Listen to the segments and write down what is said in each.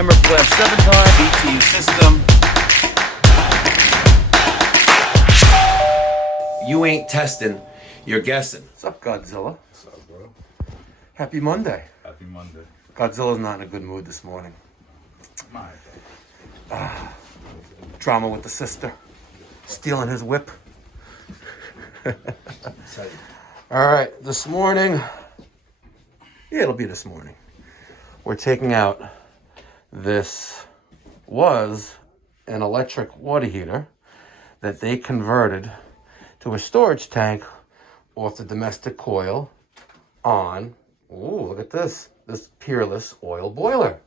timer, flash 7 time, BTU system. You ain't testing, you're guessing. What's up, Godzilla? What's up, bro? Happy Monday. Happy Monday. Godzilla's not in a good mood this morning. My Drama with the sister. Stealing his whip. All right, this morning, yeah, it'll be this morning. We're taking out, this was an electric water heater that they converted to a storage tank off the domestic coil on, ooh, look at this Peerless oil boiler.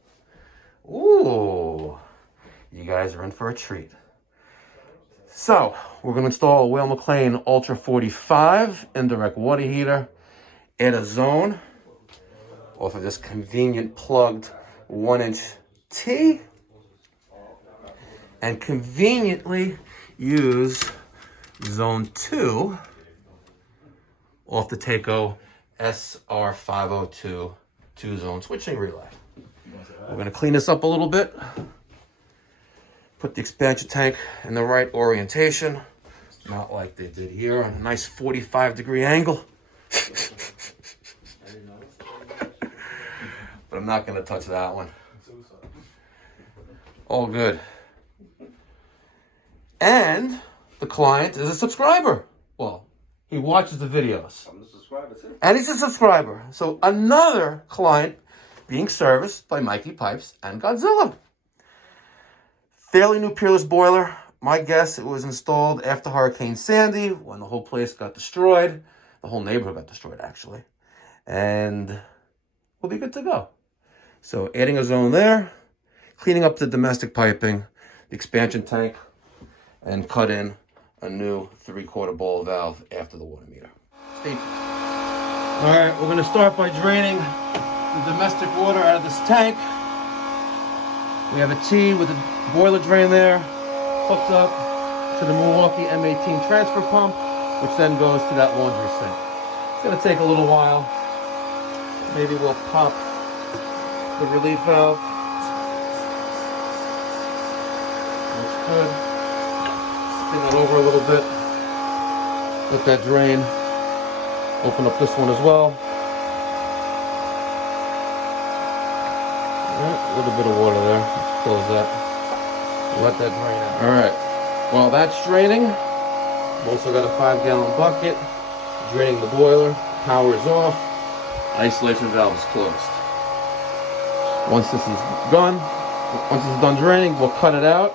Ooh, you guys are in for a treat. So, we're going to install a Weil McLain Ultra 45 indirect water heater, add a zone off of this convenient plugged 1-inch T, and conveniently use zone 2 off the Taco SR502 2-zone switching relay. We're going to clean this up a little bit. Put the expansion tank in the right orientation, not like they did here, on a nice 45-degree angle. But I'm not going to touch that one. All good. And the client is a subscriber. Well, he watches the videos. I'm a subscriber too. And he's a subscriber. So another client being serviced by Mikey Pipes and Godzilla. Fairly new Peerless boiler. My guess, it was installed after Hurricane Sandy when the whole place got destroyed. The whole neighborhood got destroyed, actually. And we'll be good to go. So adding a zone there, cleaning up the domestic piping, the expansion tank, and cut in a new 3/4 ball valve after the water meter. Stay tuned. All right, we're gonna start by draining the domestic water out of this tank. We have a T with a boiler drain there, hooked up to the Milwaukee M18 transfer pump, which then goes to that laundry sink. It's gonna take a little while. Maybe we'll pop the relief valve. Looks good. Spin that over a little bit. Let that drain. Open up this one as well. A little bit of water there. Let's close that. Let that drain out. All right. While that's draining, I've also got a 5-gallon bucket draining the boiler. Power is off. Isolation valve is closed. Once this is done, draining, we'll cut it out,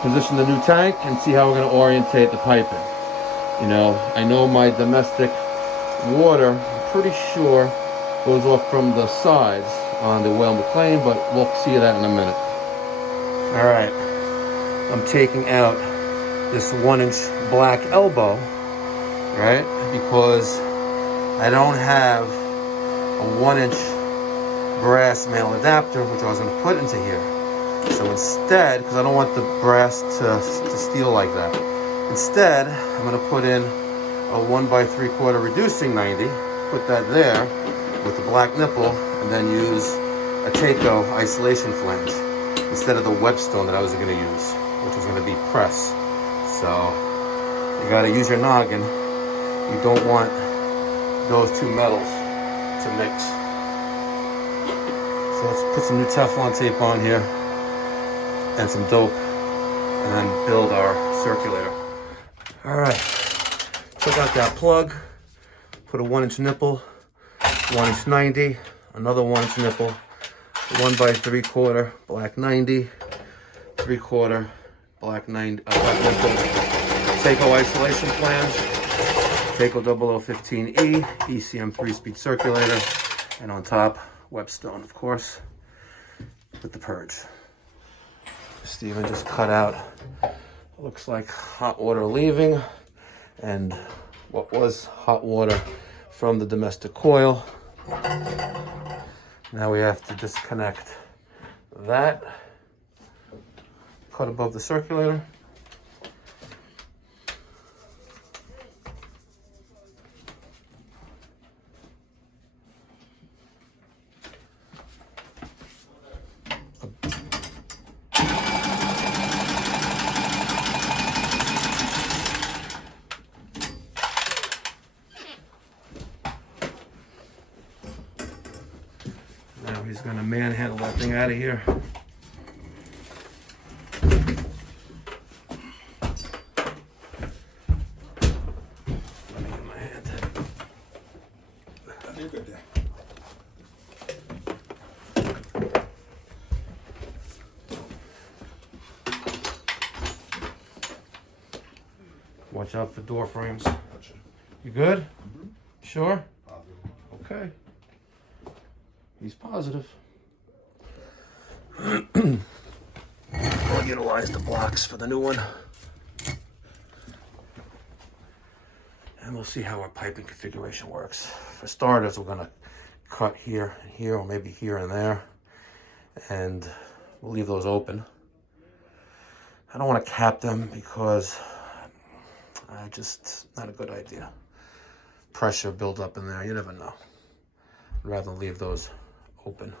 position the new tank, and see how we're going to orientate the piping. You know, I know my domestic water, I'm pretty sure, goes off from the sides on the Weil McLain, but we'll see that in a minute. All right, I'm taking out this 1-inch black elbow, right? Because I don't have a 1-inch brass male adapter, which I was going to put into here. So instead, because I don't want the brass to steal like that, instead I'm going to put in a 1x3/4 reducing 90, put that there with the black nipple, and then use a Taco isolation flange instead of the Webstone that I was going to use, which was going to be press. So you got to use your noggin. You don't want those two metals to mix. So let's put some new Teflon tape on here and some dope, and then build our circulator. All right, took out that plug, put a 1-inch nipple, 1-inch 90, another 1-inch nipple, 1x3/4 black 90, 3/4 black 90, black nipple, Taco isolation flange, Taco 0015E, ECM 3-speed circulator, and on top, Webstone, of course, with the purge. Steven just cut out, looks like hot water leaving, and what was hot water from the domestic coil. Now we have to disconnect that, cut above the circulator. Now he's gonna manhandle that thing out of here. Let me get my hand. You're good there. Watch out for door frames. Gotcha. You good? Mm-hmm. Sure? Positive. Okay. He's positive. We'll utilize the blocks for the new one. And we'll see how our piping configuration works. For starters, we're gonna cut here and here, or maybe here and there. And we'll leave those open. I don't want to cap them because not a good idea. Pressure build up in there, you never know. I'd rather leave those open.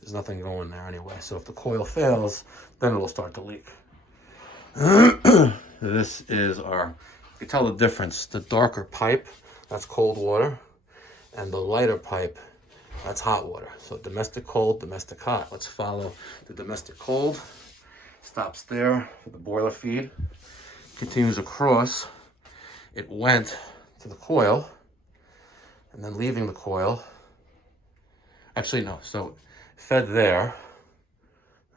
There's nothing going there anyway. So if the coil fails, then it'll start to leak. This is our, you can tell the difference. The darker pipe, that's cold water. And the lighter pipe, that's hot water. So domestic cold, domestic hot. Let's follow the domestic cold. Stops there for the boiler feed. Continues across. It went to the coil. And then leaving the coil. Actually, no. So fed there.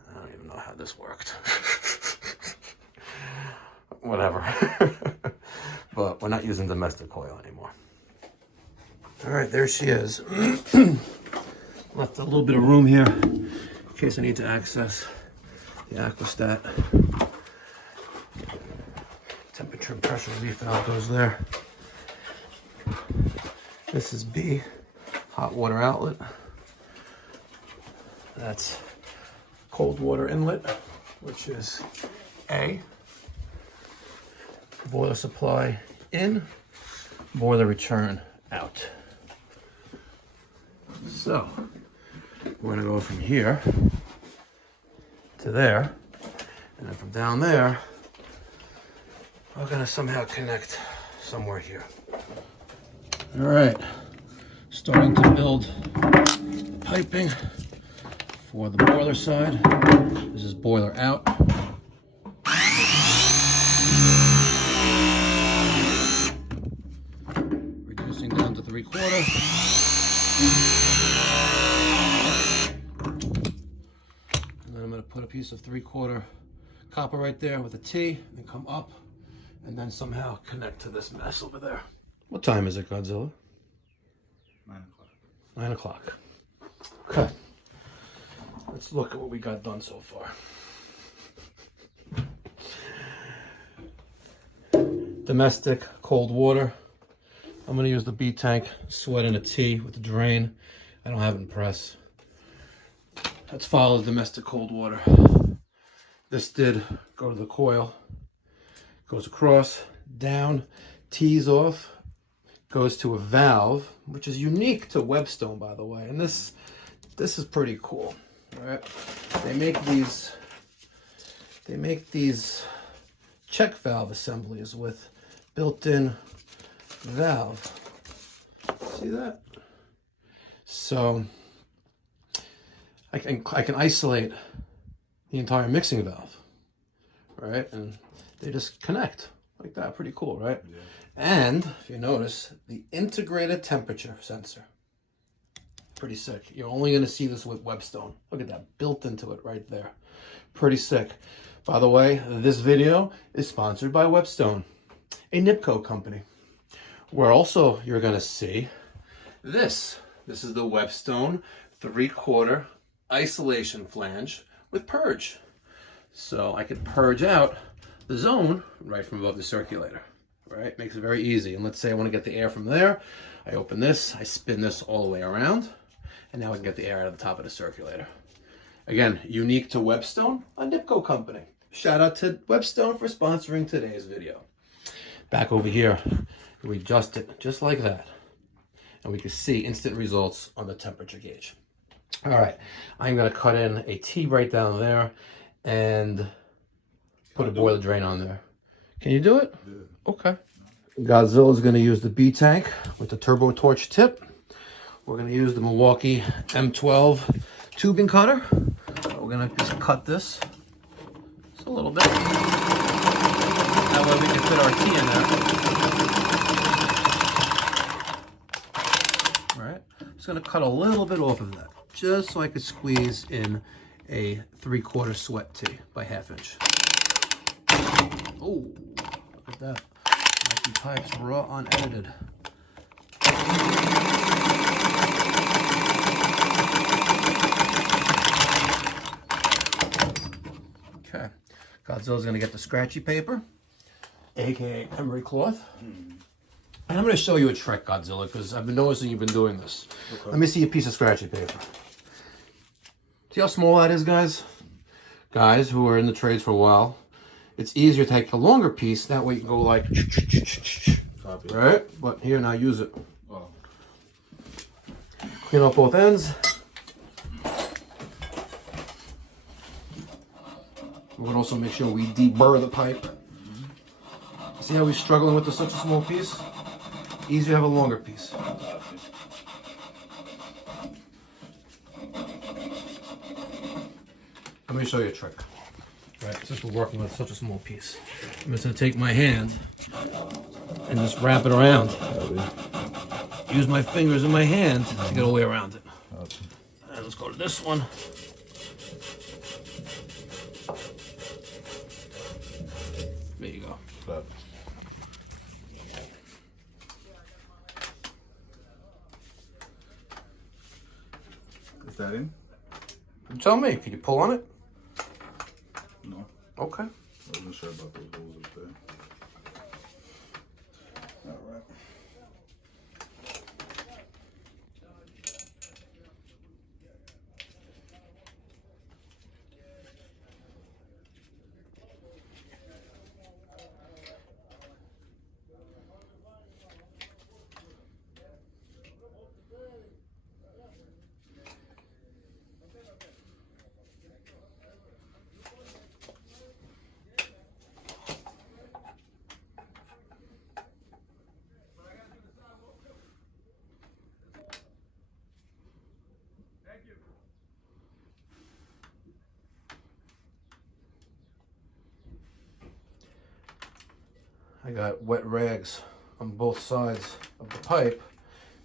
I don't even know how this worked. Whatever. But we're not using domestic coil anymore. All right, there she is. Left a little bit of room here in case I need to access the aquastat. Temperature and pressure relief valve goes there. This is B, hot water outlet. That's cold water inlet, which is A. Boiler supply in, boiler return out. So, we're gonna go from here to there, and then from down there, we're gonna somehow connect somewhere here. All right, starting to build the piping for the boiler side. This is boiler out. Reducing down to 3/4. And then I'm gonna put a piece of 3/4 copper right there with a T and come up and then somehow connect to this mess over there. What time is it, Godzilla? 9 o'clock. 9 o'clock. Okay. Let's look at what we got done so far. Domestic cold water. I'm going to use the B tank, sweat in a T with the drain. I don't have it in press. Let's follow the domestic cold water. This did go to the coil. Goes across, down, tees off, goes to a valve, which is unique to Webstone, by the way. And this is pretty cool. All right, they make these check valve assemblies with built-in valve. See that? So I can isolate the entire mixing valve, right? And they just connect like that. Pretty cool, right? Yeah. And if you notice, the integrated temperature sensor. Pretty sick. You're only going to see this with Webstone. Look at that, built into it right there. Pretty sick. By the way, this video is sponsored by Webstone, a NIPCO company. Where also you're going to see this. This is the Webstone 3/4 isolation flange with purge. So I could purge out the zone right from above the circulator. Right? Makes it very easy. And let's say I want to get the air from there. I open this, I spin this all the way around, and now I can get the air out of the top of the circulator. Again, unique to Webstone, a NIPCO company. Shout out to Webstone for sponsoring today's video. Back over here, we adjust it just like that. And we can see instant results on the temperature gauge. All right, I'm gonna cut in a T right down there and put a boiler drain on there. Can you do it? Yeah. Okay. Godzilla's gonna use the B tank with the turbo torch tip We're going to use the Milwaukee M12 tubing cutter. We're going to just cut this just a little bit. That way we can fit our tea in there. All right. I'm just going to cut a little bit off of that, just so I could squeeze in a 3/4 sweat tee by 1/2 inch. Oh, look at that. Nike pipes raw unedited. Okay, Godzilla's gonna get the scratchy paper, aka emery cloth. And I'm gonna show you a trick, Godzilla, because I've been noticing you've been doing this. Okay. Let me see a piece of scratchy paper. See how small that is, guys? Guys who are in the trades for a while, it's easier to take a longer piece, that way you can go like, Copy. right? But here, now use it. Oh. Clean off both ends. We're gonna also make sure we deburr the pipe. See how we're struggling with such a small piece? Easier to have a longer piece. Let me show you a trick. Right, since we're working with such a small piece, I'm just gonna take my hand and just wrap it around. Use my fingers in my hand to get all the way around it. And let's go to this one. There you go. Is that in? You tell me, can you pull on it? No. Okay. I wasn't sure about those holes up there. All right. I got wet rags on both sides of the pipe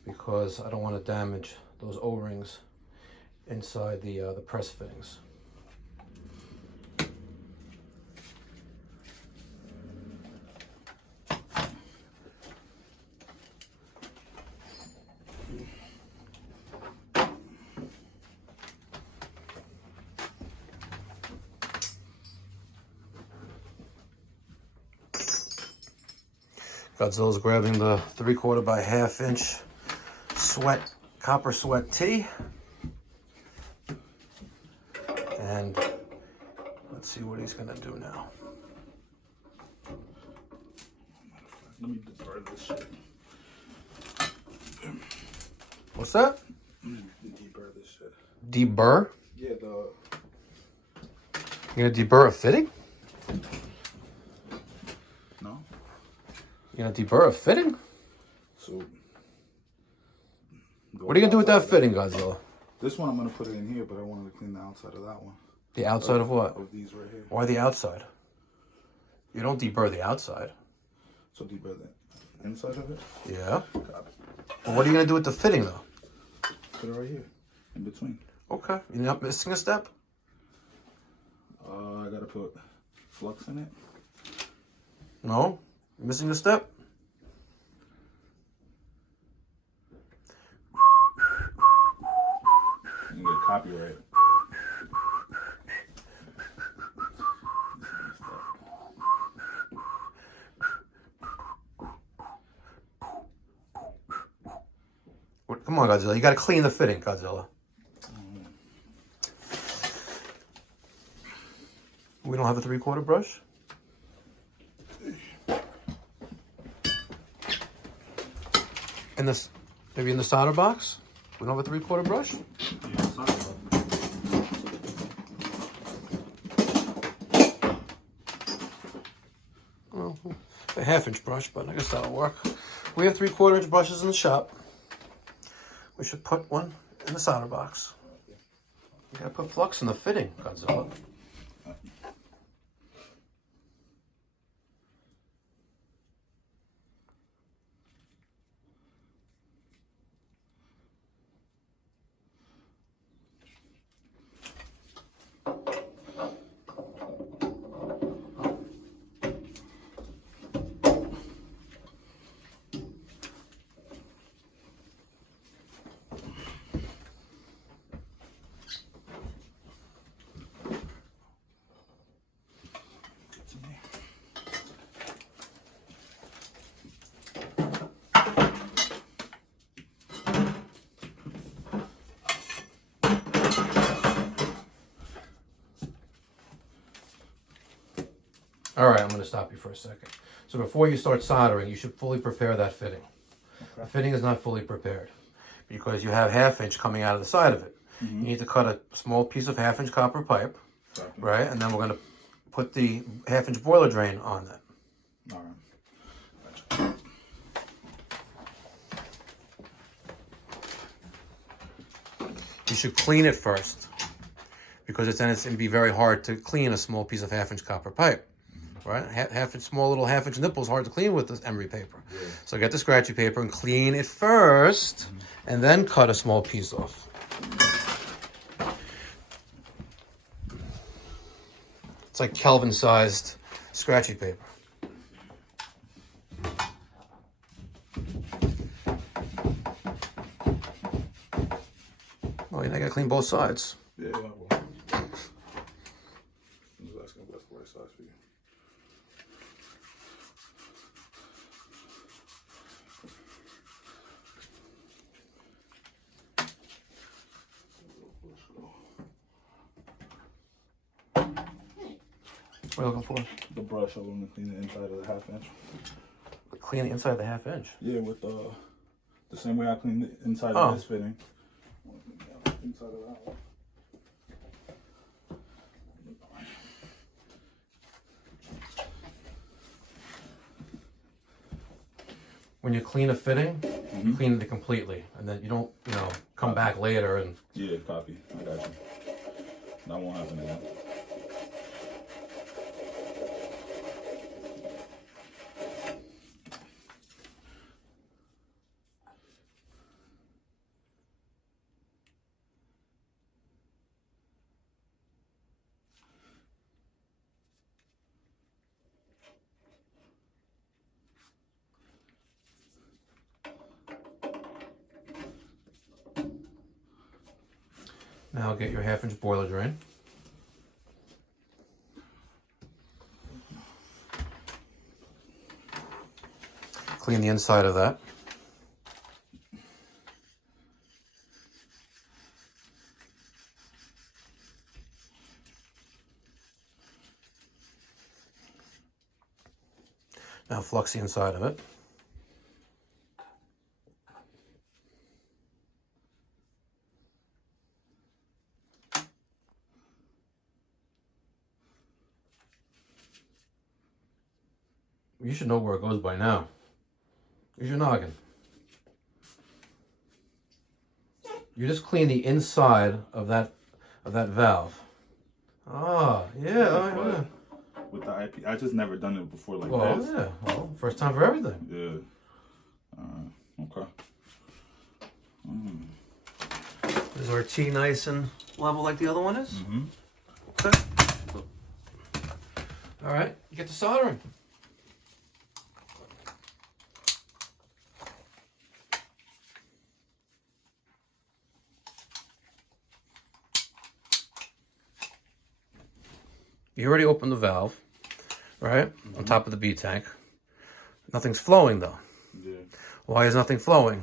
because I don't want to damage those O-rings inside the press fittings. Godzilla's grabbing the 3/4 by 1/2 inch copper sweat tee. And let's see what he's gonna do now. Let me deburr this shit. What's that? Deburr this shit. Deburr? Yeah, You're gonna deburr a fitting? No. You're gonna deburr a fitting? So. What are you gonna do with that fitting, Godzilla? This one I'm gonna put it in here, but I wanted to clean the outside of that one. The outside of what? Of these right here. Why the outside? You don't deburr the outside. So deburr the inside of it? Yeah. Got it. Well, what are you gonna do with the fitting though? Put it right here, in between. Okay. You're not missing a step? I gotta put flux in it. No? You're missing a step? You get copyright. Come on, Godzilla. You gotta clean the fitting, Godzilla. We don't have a 3/4 brush? In this, maybe in the solder box? We don't have a 3/4 brush? Well, a 1/2 inch brush, but I guess that'll work. We have 3/4 inch brushes in the shop. we should put one in the solder box. You gotta put flux in the fitting, Godzilla. All right, I'm going to stop you for a second. So before you start soldering, you should fully prepare that fitting. Okay. The fitting is not fully prepared because you have 1/2 inch coming out of the side of it. You need to cut a small piece of 1/2 inch copper pipe, right? And then we're going to put the 1/2 inch boiler drain on that. All right. You should clean it first because then it's going to be very hard to clean a small piece of 1/2 inch copper pipe. Right, small little 1/2 inch nipple is hard to clean with this emery paper. Yeah. So get the scratchy paper and clean it first, and then cut a small piece off. It's like Kelvin-sized scratchy paper. Oh, you gotta clean both sides. Yeah, I will. I was asking what's the right size for you. What are you looking for? The brush. I want to clean the inside of the 1/2 inch. Clean the inside of the 1/2 inch? Yeah, with the same way I clean the inside of this fitting. Inside of that one. When you clean a fitting, clean it completely, and then you don't, come back later and... Yeah, copy. I got you. That won't happen again. Now get your 1/2 inch boiler drain. Clean the inside of that. Now flux the inside of it. You should know where it goes by now. Use your noggin. You just clean the inside of that valve. Oh, yeah. With the IP, I just never done it before like this. Yeah. Well, first time for everything. Yeah. Okay. Is our T nice and level like the other one is? Okay. All right. You get to soldering. You already opened the valve, right? On top of the B tank. Nothing's flowing though. Yeah. Why is nothing flowing?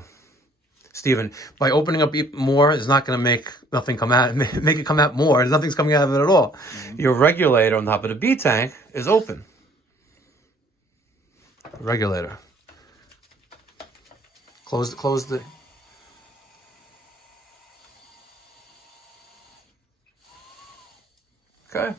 Stephen, by opening up more is not going to make nothing come out, make it come out more. Nothing's coming out of it at all. Your regulator on top of the B tank is open. Regulator. Close the. Okay.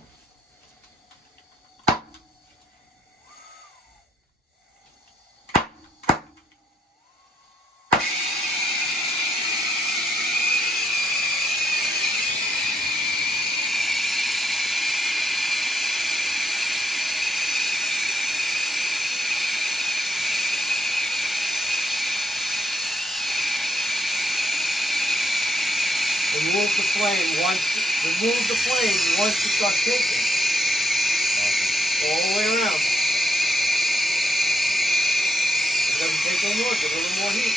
Remove the flame once you start tilting. All the way around. It doesn't take any more, give it a little more heat.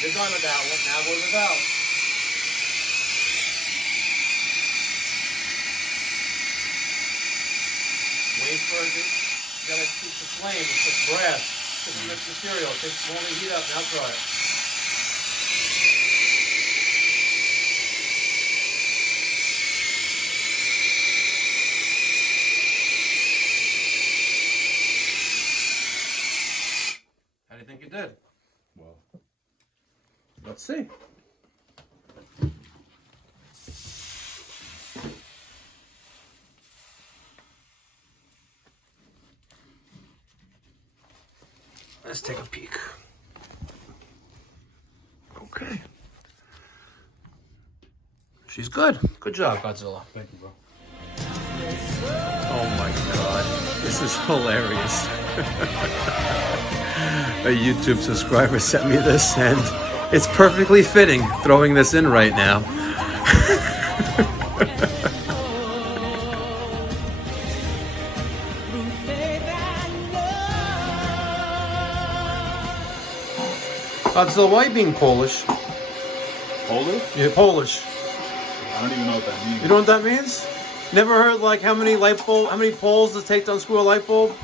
You're done with that one. Now go to the valve. Wait for it. You gotta keep the flame. It's just brass. Just mix the cereal. It takes long to heat up. Now try it. How do you think you did? Well, let's see. Let's take a peek. Okay. She's good. Good job, Godzilla. thank you, bro. Oh my God. This is hilarious. A YouTube subscriber sent me this and it's perfectly fitting throwing this in right now. Godzilla, why are you being Polish? Polish? You're Polish. I don't even know what that means. You know what that means? Never heard like how many poles does it take to unscrew a light bulb?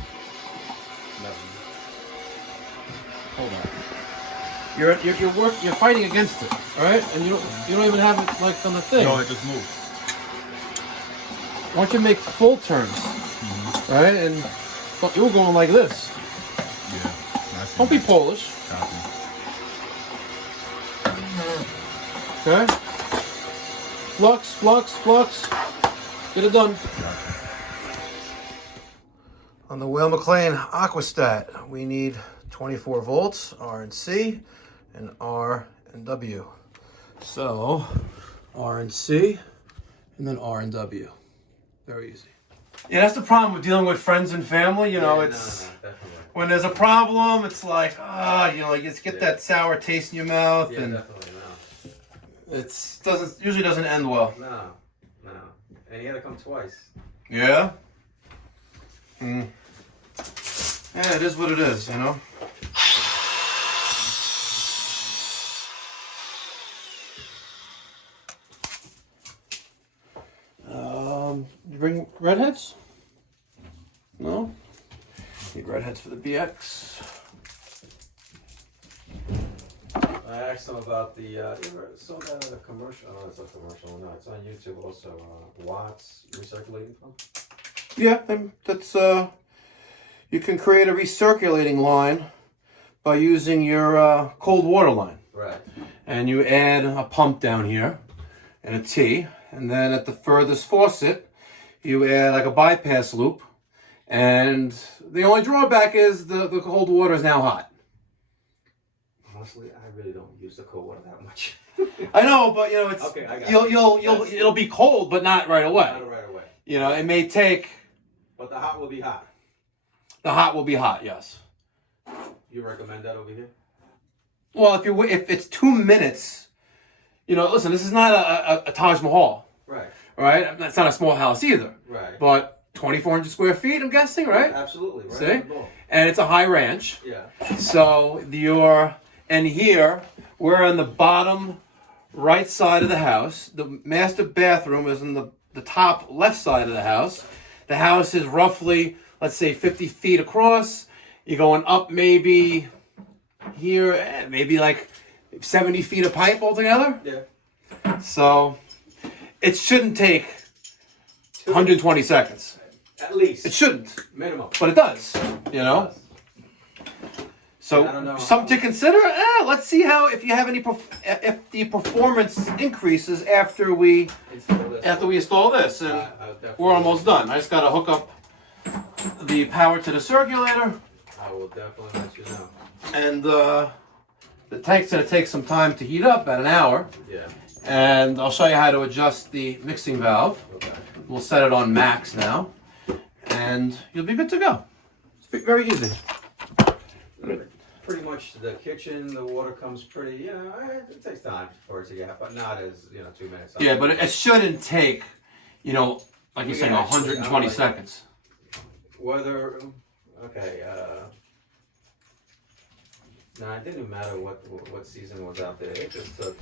Never. Hold on. You're fighting against it, all right? And you don't even have it like on the thing. No, it just moved. Why don't you make full turns, all right? And you're going like this. Yeah. Don't be Polish. Copy. Okay. Flux, flux, flux. Get it done. On the Weil McLain Aquastat, we need 24 volts, R and C, and R and W. So, R and C, and then R and W. Very easy. Yeah, that's the problem with dealing with friends and family. You know, it's when there's a problem, it's like, you just get that sour taste in your mouth, and definitely, no. Usually doesn't end well. No. And you gotta come twice. Yeah? Yeah, it is what it is, you know? You bring redheads? No? Need redheads for the BX. I asked them about the, you ever saw that commercial? Oh, it's not a commercial, no, it's on YouTube also. Watts recirculating pump? Yeah, that's, you can create a recirculating line by using your cold water line. Right. And you add a pump down here and a T, and then at the furthest faucet, you add like a bypass loop, and the only drawback is the cold water is now hot. Honestly, I really don't use the cold water that much. I know, but you know, it's okay, I got it'll be cold, but not right away. Not right away. You know, it may take. But the hot will be hot. The hot will be hot, yes. You recommend that over here? Well, if it's 2 minutes, you know, listen, this is not a Taj Mahal. Right. Right? That's not a small house either. Right. But 2,400 square feet, I'm guessing, right? Absolutely. Right. See? And it's a high ranch. Yeah. So your and here we're on the bottom right side of the house. The master bathroom is in the top left side of the house. The house is roughly, let's say, 50 feet across. You're going up maybe here, maybe like 70 feet of pipe altogether. Yeah. So it shouldn't take 120 seconds. At least. It shouldn't, Minimum. but it does, you know? I don't So know. something to consider. Let's see how if you have any if the performance increases after we install this, and we're almost done. I just got to hook up the power to the circulator, I will definitely let you know. and the tank's going to take some time to heat up, about an hour. Yeah. And I'll show you how to adjust the mixing valve. Okay. We'll set it on max now, and you'll be good to go. It's very easy. Pretty much the kitchen, the water comes pretty, it takes time for it to get, but not as, 2 minutes. Yeah, but it shouldn't take, like you're saying, 120 seconds. Whether, okay, no, it didn't matter what season was out there. It just took,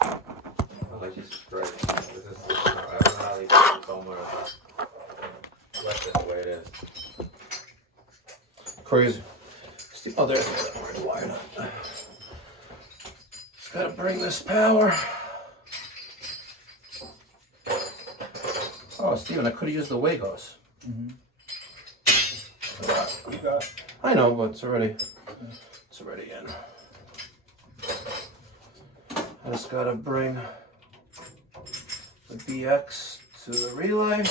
oh, like Jesus Christ. I don't know how they do it so much. Left it the way it is. Crazy. Oh, there's the wire. Just gotta bring this power. Oh, Steven, I could have used the Wagos. Mm-hmm. You got it. I know, but it's already in. I just gotta bring the BX to the relay.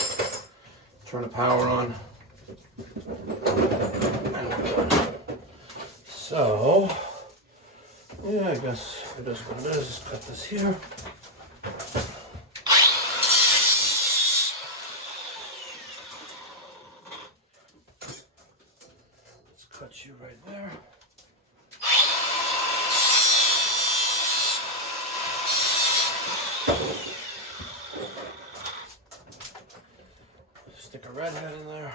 Turn the power on. And we're done. So, yeah, I guess it is what it is. Just cut this here. Let's cut you right there. Stick a redhead in there.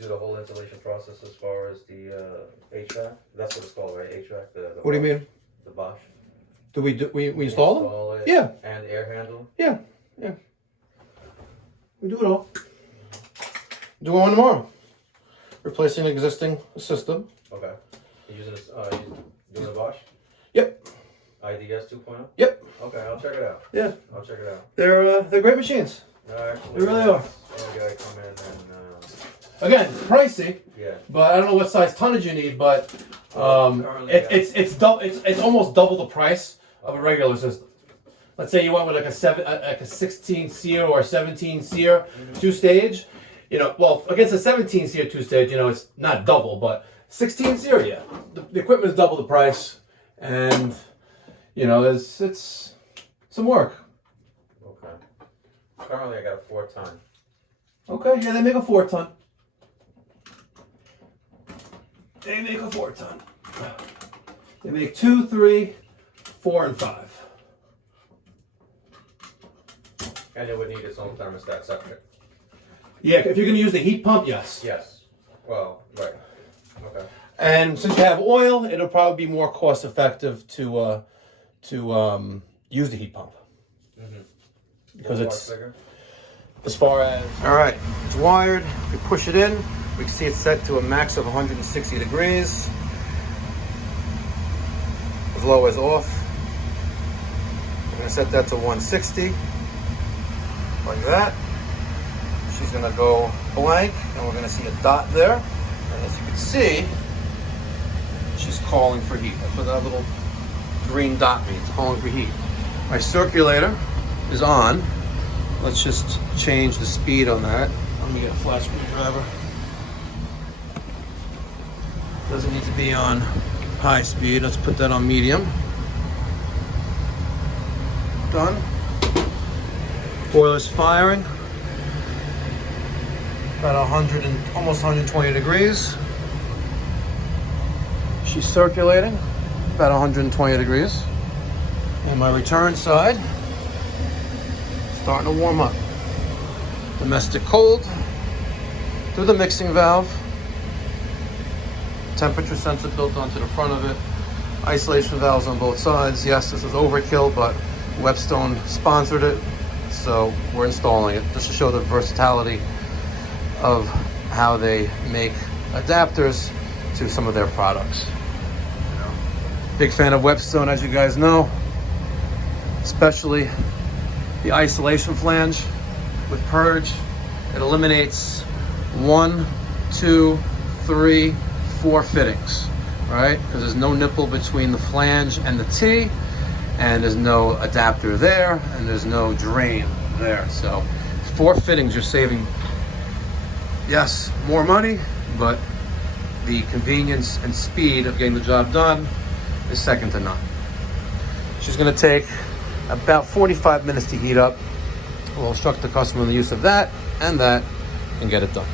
Do the whole installation process as far as the HVAC? That's what it's called, right? HVAC? The What do you mean? The Bosch. Do we install them? Install it, Yeah. And air handle? Yeah. We do it all. Do one tomorrow. Replacing an existing system. Okay. You using this, doing the Bosch? Yep. IDS 2.0? Yep. Okay, I'll check it out. Yeah. I'll check it out. They're great machines. Actually, They really are. I gotta come in and, Again, pricey, yeah. but I don't know what size tonnage you need, but it's almost double the price of a regular system. Let's say you went with like a 16 SEER or a 17 SEER 2-stage. Well, against a 17 SEER 2-stage, it's not double, but 16 SEER, yeah. The equipment is double the price, and it's some work. Okay. Currently, I got a 4-ton. Okay, yeah, they make a 4-ton. They make a 4-ton. They make 2, 3, 4, and 5. And it would need its own thermostat separate. Yeah, if you're going to use the heat pump, yes. Yes. Well, right. Okay. And since you have oil, it'll probably be more cost effective to use the heat pump. Mm-hmm. Because it's bigger? as far as... All right, it's wired. If we push it in, we can see it's set to a max of 160 degrees. As low as off. We're going to set that to 160. Like that. She's going to go blank, and we're going to see a dot there. And as you can see, she's calling for heat. That's what that little green dot means, calling for heat. My circulator is on. Let's just change the speed on that. Let me get a flash screwdriver. Doesn't need to be on high speed. Let's put that on medium. Done. Boiler's firing. About 100 and almost 120 degrees. She's circulating about 120 degrees. And my return side starting to warm up. Domestic cold. through the mixing valve. Temperature sensor built onto the front of it. Isolation valves on both sides. Yes, this is overkill, but Webstone sponsored it, so we're installing it just to show the versatility of how they make adapters to some of their products. Big fan of Webstone, as you guys know, especially the isolation flange with purge. It eliminates 1, 2, 3, 4 fittings, right? Because there's no nipple between the flange and the T, and there's no adapter there, and there's no drain there. So 4 fittings, you're saving, yes, more money, but the convenience and speed of getting the job done is second to none. She's gonna take about 45 minutes to heat up. We'll instruct the customer on the use of that and get it done.